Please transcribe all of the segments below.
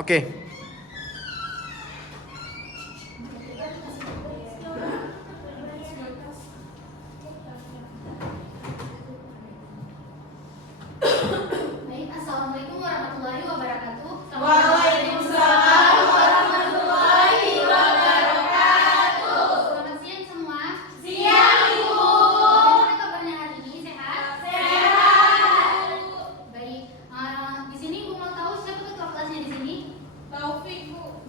Oke. Baik, assalamualaikum warahmatullahi wabarakatuh. Waalaikumsalam warahmatullahi wabarakatuh. Selamat siang semua. Siang, Ibu. Bagaimana kabarnya hari ini? Sehat? Sehat. Baik. Di sini Ibu mau tahu siapa ketua kelasnya di sini? Taufik, Bu.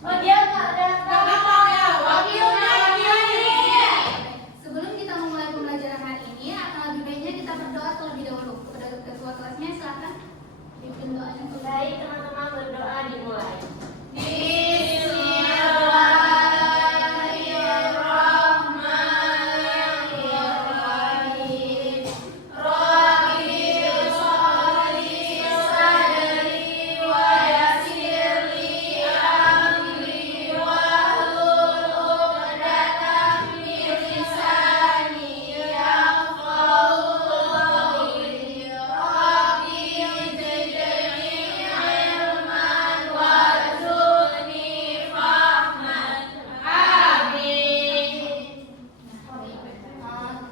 Oh, dia nggak datang. Ya, wakilnya dia nih. Sebelum kita memulai pembelajaran hari ini, akan lebih baiknya kita berdoa terlebih dahulu kepada ketua kelasnya. Silakan pimpin doanya. Baik teman-teman, berdoa dimulai. Bismillahirrahmanirrahim. Rabbi sholli sadri wa yassirli amri wahlul 'uqdatam min lisani yafqahu qawli. Rabbi zidni ilman warzuqni fahman. Amin.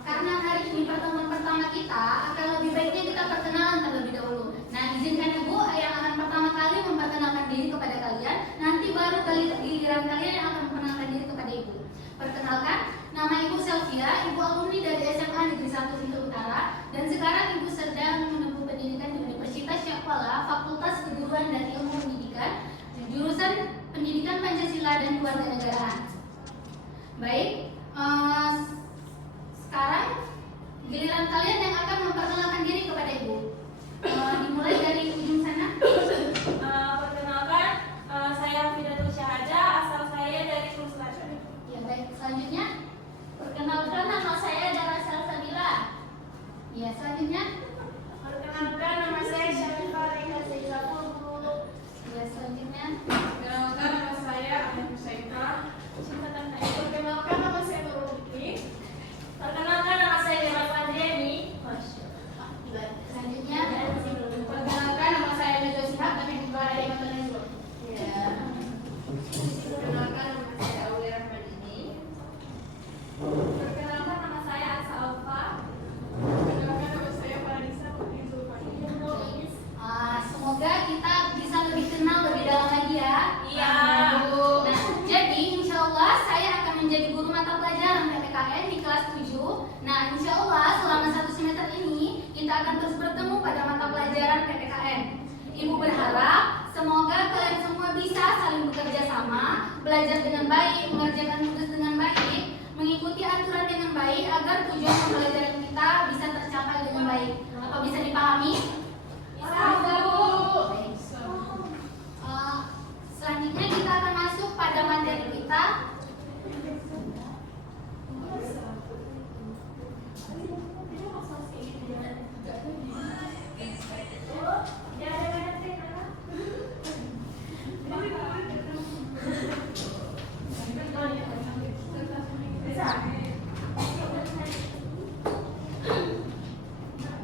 Karena hari ini pertemuan pertama kita, akan lebih baiknya kita perkenalan terlebih dahulu. Nah, izinkan Ibu yang akan pertama kali memperkenalkan diri kepada kalian. Nanti baru giliran kalian yang akan memperkenalkan diri kepada Ibu. Perkenalkan, nama Ibu Selvia, Ibu alumni dari SMA Negeri 1 Sentul Utara, dan sekarang Ibu sedang menempuh pendidikan di Universitas Syahkuala, Fakultas Keguruan dan Ilmu Pendidikan, jurusan Pendidikan Pancasila dan Kewarganegaraan. Baik, sekarang giliran kalian yang akan memperkenalkan diri kepada Ibu. Dimulai dari ujung sana. Perkenalkan, saya Fidatul Syahaja, asal saya dari Sulsel. Ya, baik. Selanjutnya, Perkenalkan, nama saya Dara Salsabila. ya selanjutnya, Perkenalkan, nama saya Syarifah Reka Zaitapur. ya selanjutnya, Perkenalkan, nama saya Ahmad Musaika. Singkatan saya. Perkenalkan, nama saya Nurul Fikri. Perkenalkan, nama saya Dewa Pandemi. selanjutnya, Perkenalkan, nama saya Najwa Shihab, tapi juga dari Mata Najwa. ya, Perkenalkan, nama saya Awi Rahmadini. Perkenalkan, nama saya Asa Alfa. Perkenalkan, nama saya Faradisa Putri Zulfani. semoga kita bisa lebih kenal lebih dalam lagi ya. Iya. Nah, jadi insya Allah saya akan menjadi guru mata pelajaran PPKN di kelas 7. Nah, insya Allah selama 1 semester ini kita akan terus bertemu pada mata pelajaran PPKN. Ibu berharap semoga kalian semua bisa saling bekerja sama, belajar dengan baik, mengerjakan tugas dengan baik, mengikuti aturan dengan baik agar tujuan pembelajaran kita bisa tercapai dengan baik. Apa bisa dipahami? Baik. Selanjutnya kita akan masuk pada materi kita.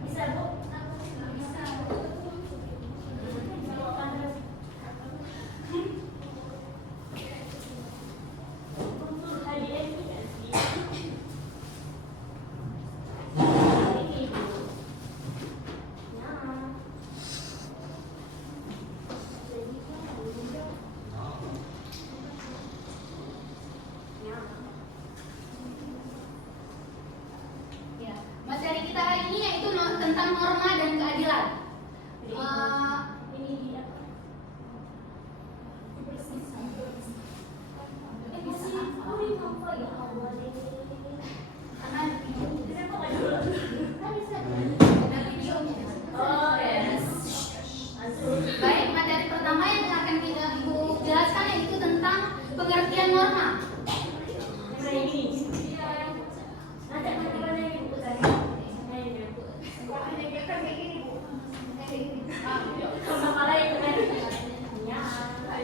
Bisa, Bu? Untuk hadiah ini kan sih? Ini, Bu. Nah. Ya, materi kita hari ini yaitu tentang norma dan keadilan. Ini dia. Oh, ini apa ya? Karena ada video. Saya pakai dulu. Ada videonya. Oh, yes. Baik, materi pertama yang akan kita Ibu jelaskan yaitu tentang pengertian norma. Ini. Nanti bagaimana ini, Bu? Tadi. Sama kala itu kan. Ya.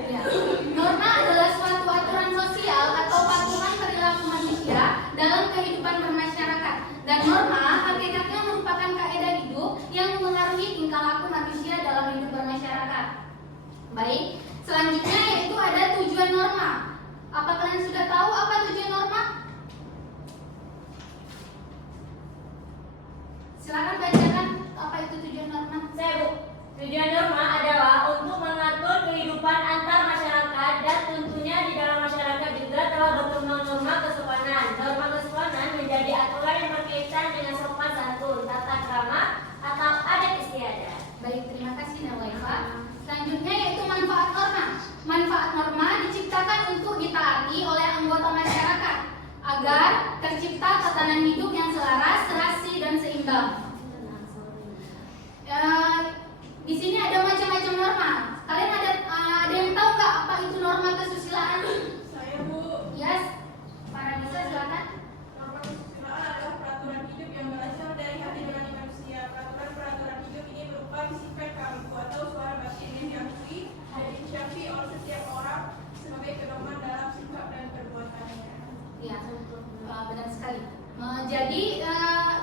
Ya. Norma adalah suatu aturan sosial atau patuhan perilaku manusia dalam kehidupan bermasyarakat. Dan norma hakikatnya merupakan kaidah hidup yang mempengaruhi tingkah laku manusia dalam hidup bermasyarakat. Baik, selanjutnya yaitu ada tujuan norma. Apa kalian sudah tahu apa tujuan norma? Silakan bacakan apa itu tujuan norma. Saya Bu. Tujuan norma adalah untuk mengatur kehidupan antar masyarakat dan tentunya di dalam masyarakat juga telah berkembang norma kesopanan. Norma kesopanan menjadi aturan yang berkaitan dengan sopan santun, tata krama, atau adat istiadat. Baik, terima kasih Nawaifa. Selanjutnya yaitu manfaat norma. Manfaat norma diciptakan untuk ditaati oleh anggota masyarakat agar tercipta tatanan hidup yang selaras, serasi, dan seimbang. Di sini ada macam-macam norma. Kalian ada yang tahu nggak apa itu norma kesusilaan? Saya Bu. Yes, para bisa silakan. Norma kesusilaan adalah peraturan hidup yang berasal dari hati nurani manusia. Peraturan hidup ini berupa sifat kamu atau suara batin yang diakui dan diucapi oleh setiap orang sebagai pedoman dalam sikap dan perbuatannya. Ya, benar sekali. Jadi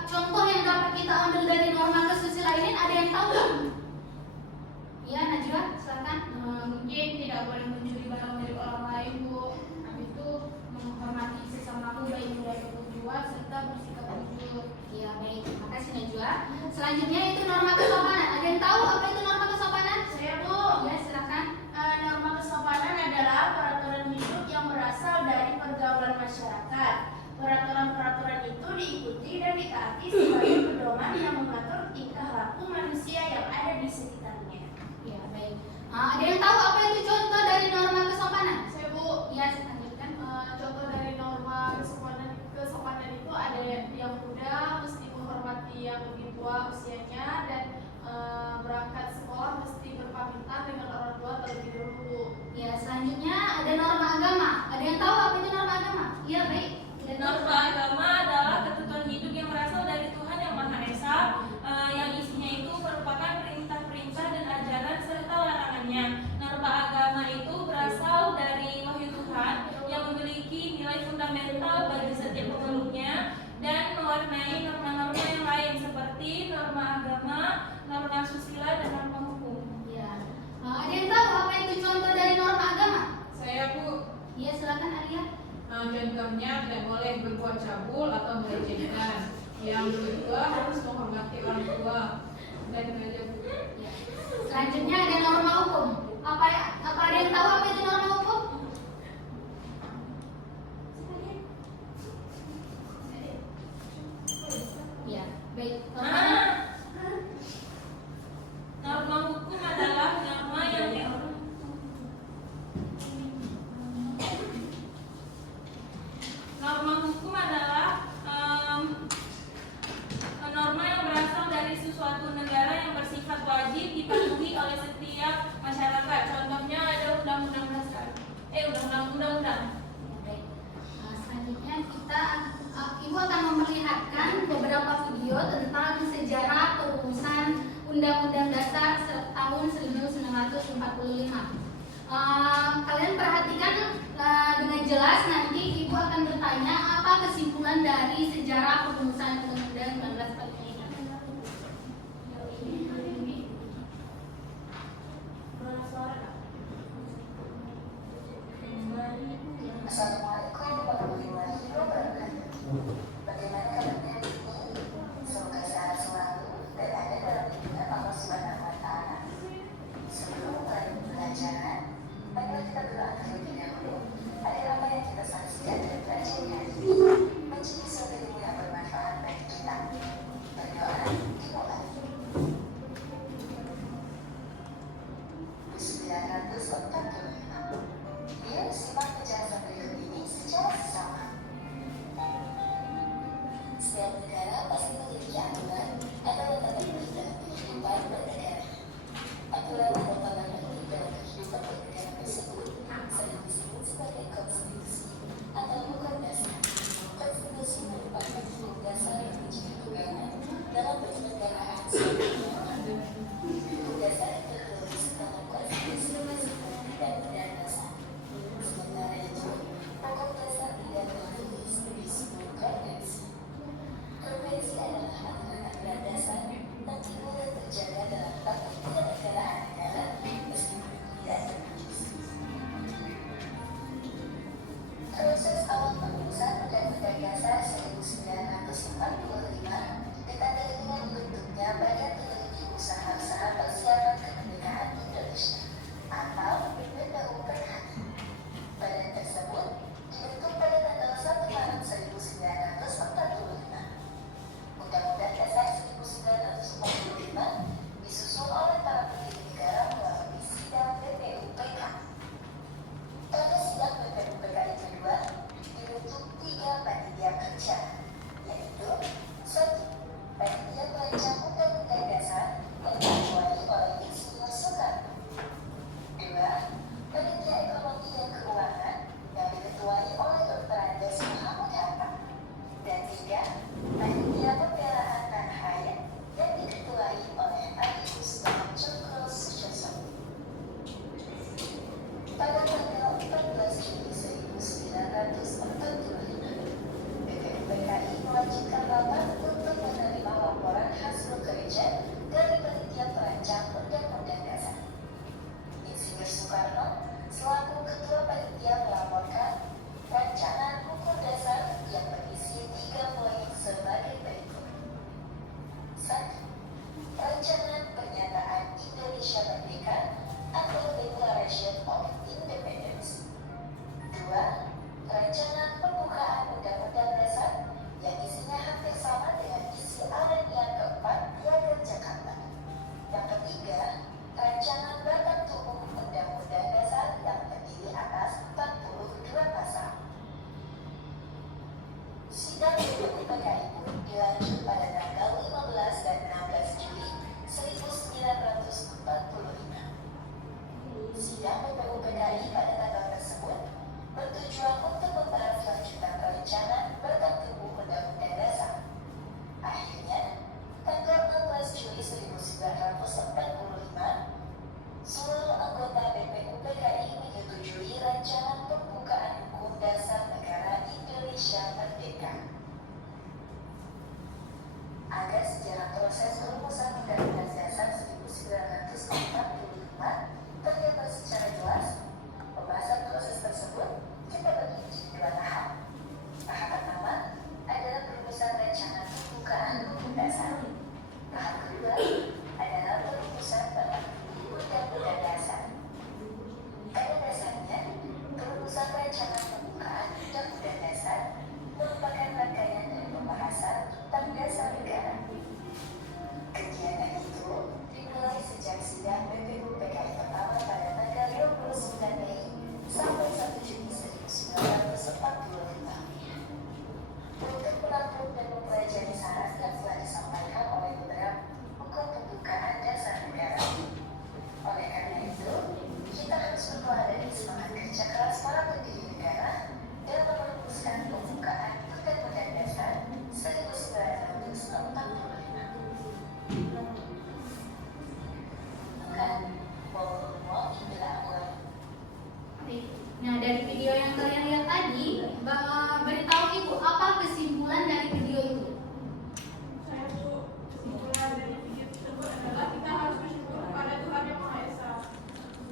contoh yang dapat kita ambil dari norma kesusilaan ini ada yang tahu nggak? Ya, Najwa, silakan. Mungkin tidak boleh mencuri barang milik orang lain Bu. Habis itu menghormati sesamamu baik muda ataupun tua serta bersikap jujur. Ya, baik. Terima kasih Najwa. Selanjutnya itu norma kesopanan. Ada yang tahu apa itu norma kesopanan? Saya Bu. Ya, silakan. Norma kesopanan adalah peraturan hidup yang berasal dari pergaulan masyarakat. Peraturan-peraturan itu diikuti dan ditaati sebagai pedoman yang mengatur tingkah laku manusia yang ada di sekitarnya. Ya, baik. Ada yang tahu apa itu contoh dari norma kesopanan? Saya Bu. Ya, lanjutkan. Contoh dari norma kesopanan itu ada yang muda mesti menghormati yang lebih tua usianya dan berangkat sekolah mesti berpamitan dengan orang tua terlebih dahulu. Ya, selanjutnya ada norma agama. Ada yang tahu apa itu norma agama? Ya, baik. Norma agama adalah ketentuan hidup yang berasal dari Tuhan Yang Maha Esa, yang isinya itu merupakan perintah-perintah dan ajaran serta larangannya. Norma agama itu berasal dari wahyu Tuhan yang memiliki nilai fundamental bagi setiap pemeluknya dan mewarnai norma-norma yang lain seperti norma agama, norma susila, dan norma hukum. Ya. Ada yang tahu apa itu contoh dari norma agama? Saya Bu. Ya, silakan Arya. Contohnya tidak boleh berbuat cabul atau melecehkan. Yang kedua harus menghormati orang tua dan belajar. Ya. Selanjutnya ada norma hukum. Apa ada yang tahu apa itu norma hukum? Ya, baik. Norma hukum adalah norma yang norma yang berasal dari suatu negara yang bersifat wajib dipatuhi oleh setiap masyarakat. Contohnya ada undang-undang dasar. Undang-undang. Baik. Selanjutnya Ibu akan memperlihatkan beberapa video tentang sejarah perumusan Undang-Undang Dasar tahun 1945. Kalian perhatikan dengan jelas, nanti Ibu akan bertanya apa kesimpulan dari sejarah perumusan Undang-Undang 1945. Assalamualaikum warahmatullahi wabarakatuh. Bagaimana kabarnya di sini? Semoga sehat selalu dan ada dalam lindungan Allah Subhanahu wa Ta'ala. Sebelum mulai pembelajaran, marilah kita berdoa terlebih dahulu. Ada apa yang kita saksikan dan pelajari hari ini menjadi suatu ilmu yang bermanfaat bagi kita. Panitia Ekonomi dan Keuangan yang diketuai oleh Dr. Andes Muhammad Hatta. Dan 3, Panitia Pembelaan Tanah Air yang diketuai oleh Agus Cokro Sujoso. Pada tanggal 14 Juli 1945, BPUPKI mewajibkan rapat untuk menerima laporan hasil kerja dari panitia perancang Undang-Undang Dasar. Insinyur Soekarno selaku ketua panitia melaporkan rancangan hukum dasar yang berisi 3 poin sebagai berikut. 1. Rancangan Pernyataan Indonesia Merdeka atau Declaration of Independence. 2. Rancangan Pembukaan Undang-Undang Dasar yang isinya hampir sama dengan isi alinea keempat Piagam Jakarta. Yang ketiga, rancangan batang tubuh Undang-Undang Dasar yang terdiri atas 42 pasal. Sidang BPUPKI pun dilanjut pada tanggal 15 dan 16 Juli 1945. Sidang BPUPKI pada tanggal tersebut bertujuan untuk membahas lanjutan perencanaan batang tubuh Undang-Undang Dasar. Akhirnya, tanggal 16 Juli 1945, seluruh anggota BPUPKI menyetujui rancangan pembukaan hukum dasar negara Indonesia Merdeka. Agar sejarah proses perumusan Undang-Undang Dasar 1945 tergambar secara jelas, pembahasan proses tersebut kita bagi menjadi 2 tahap. Tahap pertama adalah perumusan rancangan pembukaan hukum dasar. Tahap kedua adalah perumusan batang tubuh Undang-Undang Dasar. Pada dasarnya, perumusan rancangan pembukaan Undang-Undang Dasar merupakan rangkaian dari pembahasan tentang dasar negara. Kegiatan itu dimulai sejak sidang BPUPKI pertama pada tanggal 29 Mei sampai 1 Juni 1945. Untuk menampung dan mempelajari saran yang telah disampaikan oleh beberapa hukum pembukaan dasar negara. Oleh karena itu, kita harus meneladani semangat kerja keras para pendiri negara dan merumuskan pembukaan Undang-Undang Dasar 1945. Bukan, mau bila awal. Nah, dari video yang kalian lihat tadi, beritahu Ibu apa kesimpulan dari video itu? Saya tuh kesimpulan dari video tersebut adalah kita harus bersyukur kepada Tuhan Yang Maha Esa.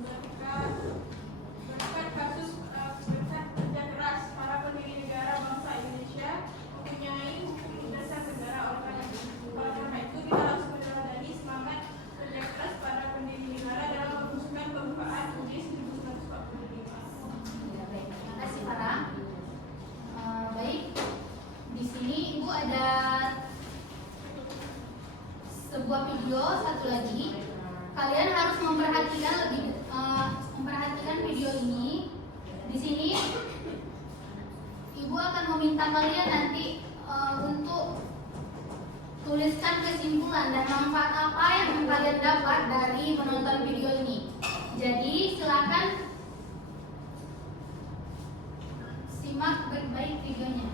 Ketika berkat kasus berkat kerja keras para pendiri negara bangsa Indonesia mempunyai hukum dasar negara. Oleh karena itu kita harus meneladani semangat kerja keras para pendiri negara dalam merumuskan pembukaan UUD 1945. Ya, baik. Terima kasih, Farah. Baik, di sini Ibu ada sebuah video satu lagi. Kalian harus memperhatikan video ini. Di sini Ibu akan meminta kalian nanti untuk tuliskan kesimpulan dan manfaat apa yang kalian dapat dari menonton video ini. Jadi silakan simak baik-baik videonya.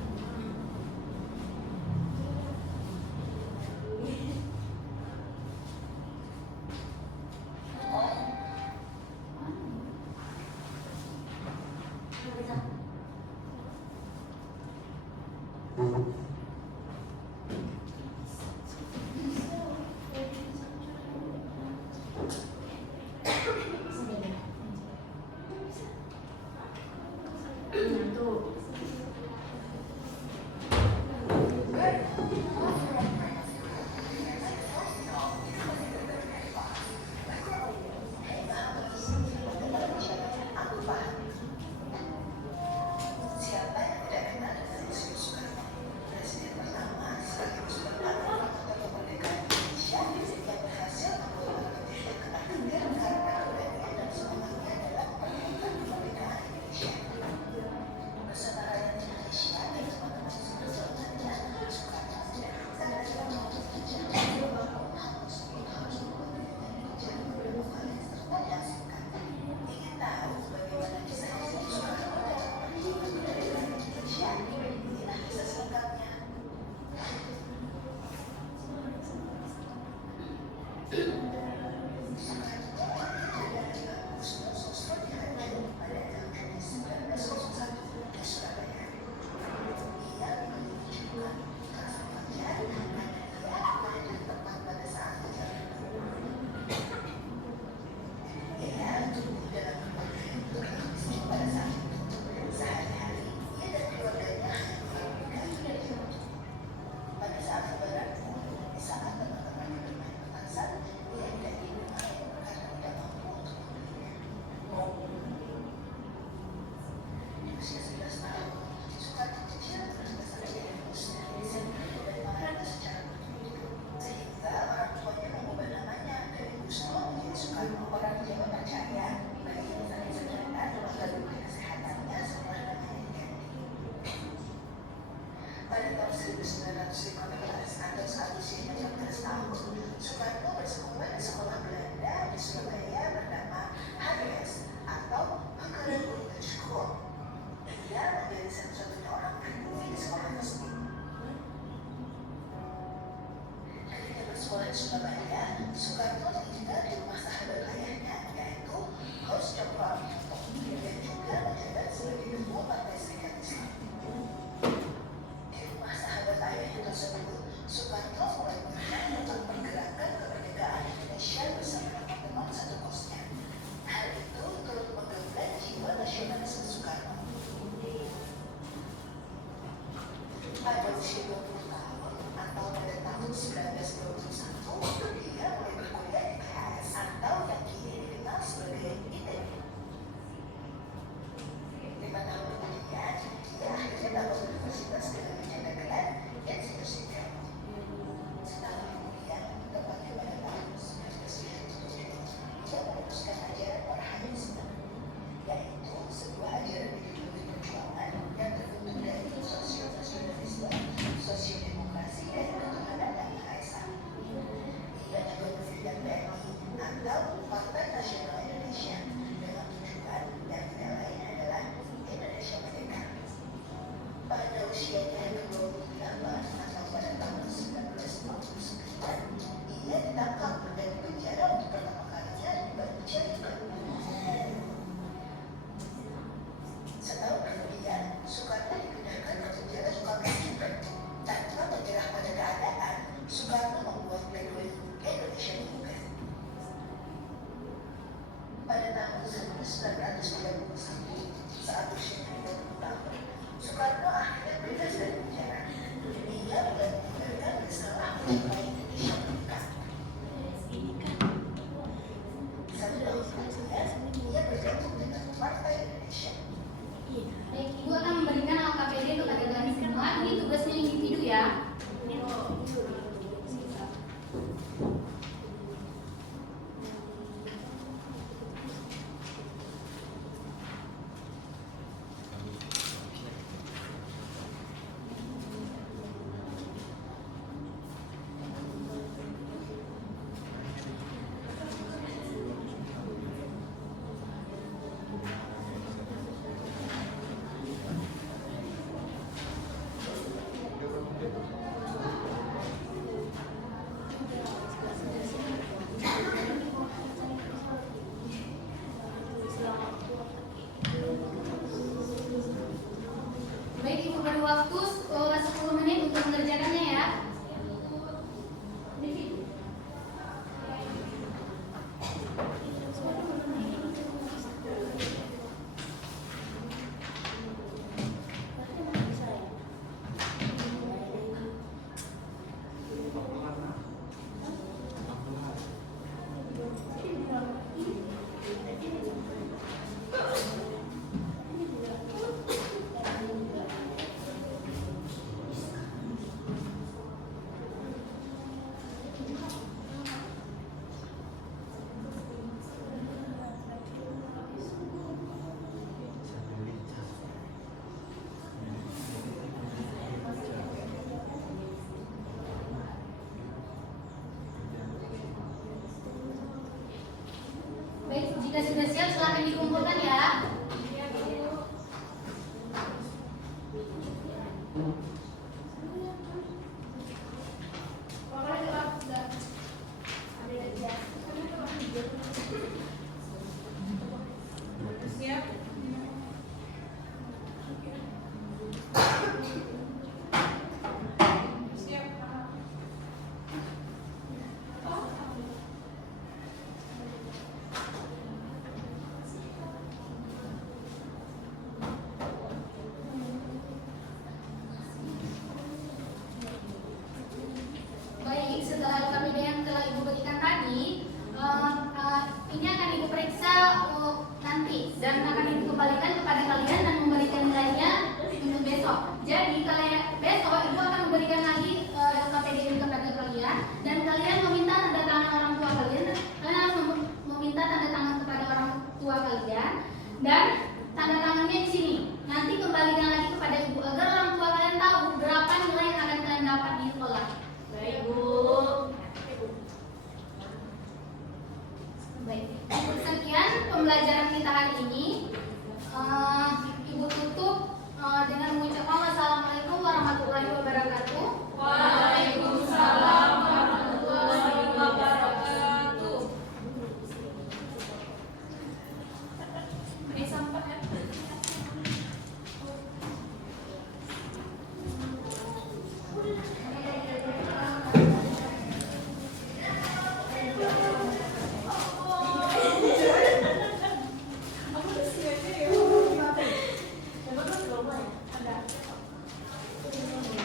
Siapa yang tidak kenal dengan Insinyur Soekarno? 1915 atau saat usianya 14 tahun, Soekarno bersekolah di sekolah Belanda di Surabaya bernama HGS atau Hungarian Language School. Ia menjadi satu-satunya orang pribumi di sekolah tersebut. Ketika bersekolah di Surabaya, Soekarno tinggal di rumah sahabat ayahnya, yaitu Haus Cokro Aminoto, yang juga menjabat sebagai ketua Partai Serikat Islam. Di rumah sahabat ayahnya tersebut, Soekarno mulai berperan untuk pergerakan kemerdekaan Indonesia bersama teman-teman satu kosnya. Hal itu turut menggembleng jiwa nasionalisme Soekarno. Pada usia 20 tahun atau pada tahun 1921, dia mulai berkuliah di PHS atau yang kini dikenal sebagai ITB. 5 tahun kemudian, dia akhirnya dapat Universitas Indonesia Negara Institute. Setahun kemudian, tepatnya pada tahun 1977, dia meneruskan ajaran Orhanisme, yaitu sebuah ajaran ideologi perjuangan yang terbentuk dari sosio-nasionalisme, sosio-demokrasi, dan ketuhanan yang Maha Esa. Ia juga mendirikan PNI atau Partai Nasional Indonesia dengan tujuan yang tidak lain adalah Indonesia Merdeka. Pada usianya yang ke-28 atau pada tahun 1949, ia ditangkap dan dipenjara untuk pertama kalinya di Batu Cilegon. Setahun kemudian, Soekarno dipindahkan ke penjara Sukamiskin. Tanpa menyerah pada keadaan, Soekarno membuat pledoi Indonesia Movement. Pada tahun 1931, saat usianya 20 tahun, Soekarno akhirnya bebas dari penjara. Ia mulai meninggalkan risalah Partai Indonesia Merdeka. 1 tahun kemudian, ia bergabung dengan Partai Indonesia. Baik, Ibu akan memberikan LKPD kepada kalian semua. Ini tugasnya individu ya. Baik, Ibu beri waktu 10 menit untuk mengerjakannya ya. Baik, jika sudah siap silakan dikumpulkan ya. Siap? Siap? Baik, setelah LKPD yang telah Ibu berikan tadi, ini akan Ibu periksa nanti dan akan Ibu kembalikan kepada kalian dan memberikan nilainya untuk besok. Jadi kalian besok Ibu akan memberikan lagi LKPD ini kepada kalian dan kalian meminta tanda tangan orang tua kalian. Kalian harus meminta tanda tangan kepada orang tua kalian dan